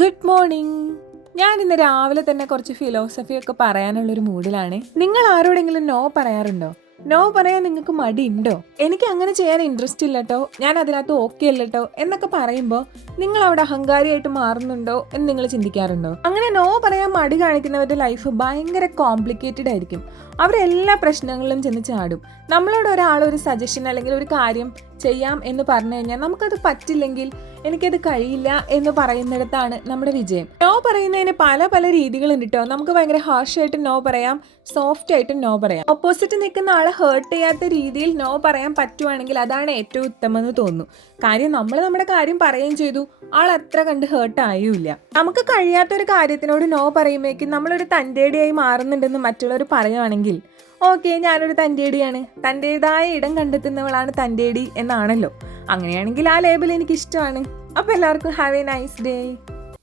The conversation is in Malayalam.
ഗുഡ് മോർണിംഗ് ഞാൻ ഇന്ന് രാവിലെ തന്നെ കുറച്ച് ഫിലോസഫി ഒക്കെ പറയാനുള്ളൊരു മൂഡിലാണ്. നിങ്ങൾ ആരോടെങ്കിലും നോ പറയാറുണ്ടോ? നോ പറയാൻ നിങ്ങൾക്ക് മടി ഉണ്ടോ എനിക്ക് അങ്ങനെ ചെയ്യാൻ ഇൻട്രസ്റ്റ് ഇല്ലട്ടോ ഞാൻ അതിനകത്ത് ഓക്കെ അല്ലട്ടോ എന്നൊക്കെ പറയുമ്പോൾ നിങ്ങൾ അവിടെ അഹങ്കാരിയായിട്ട് മാറുന്നുണ്ടോ എന്ന് നിങ്ങൾ ചിന്തിക്കാറുണ്ടോ? അങ്ങനെ നോ പറയാൻ മടി കാണിക്കുന്നവരുടെ ലൈഫ് ഭയങ്കര കോംപ്ലിക്കേറ്റഡ് ആയിരിക്കും. അവരെല്ലാ പ്രശ്നങ്ങളിലും ചെന്ന് ചാടും. നമ്മളോട് ഒരാൾ ഒരു സജഷൻ അല്ലെങ്കിൽ ഒരു കാര്യം ചെയ്യാം എന്ന് പറഞ്ഞു കഴിഞ്ഞാൽ നമുക്കത് പറ്റില്ലെങ്കിൽ എനിക്കത് കഴിയില്ല എന്ന് പറയുന്നിടത്താണ് നമ്മുടെ വിജയം. നോ പറയുന്നതിന് പല പല രീതികളുണ്ട് കേട്ടോ നമുക്ക് ഭയങ്കര ഹാർഷായിട്ട് നോ പറയാം സോഫ്റ്റ് ആയിട്ട് നോ പറയാം. ഓപ്പോസിറ്റ് നിൽക്കുന്ന ആളെ ഹേർട്ട് ചെയ്യാത്ത രീതിയിൽ നോ പറയാൻ പറ്റുവാണെങ്കിൽ അതാണ് ഏറ്റവും ഉത്തമം എന്ന് തോന്നുന്നു. കാര്യം നമ്മൾ നമ്മുടെ കാര്യം പറയുകയും ചെയ്തു ആൾ അത്ര കണ്ട് ഹേർട്ട് ആയുമില്ല നമുക്ക് കഴിയാത്ത ഒരു കാര്യത്തിനോട് നോ പറയുമ്പോഴേക്കും നമ്മളൊരു തന്റെടിയായി മാറുന്നുണ്ടെന്ന് മറ്റുള്ളവർ പറയുവാണെങ്കിൽ ഓക്കെ ഞാനൊരു തന്റെടിയാണ്. തന്റെതായ ഇടം കണ്ടെത്തുന്നവളാണ് തന്റെടി എന്നാണല്ലോ. അങ്ങനെയാണെങ്കിൽ ആ ലേബൽ എനിക്ക് ഇഷ്ടമാണ് അപ്പോൾ എല്ലാവർക്കും ഹാവ് എ നൈസ് ഡേ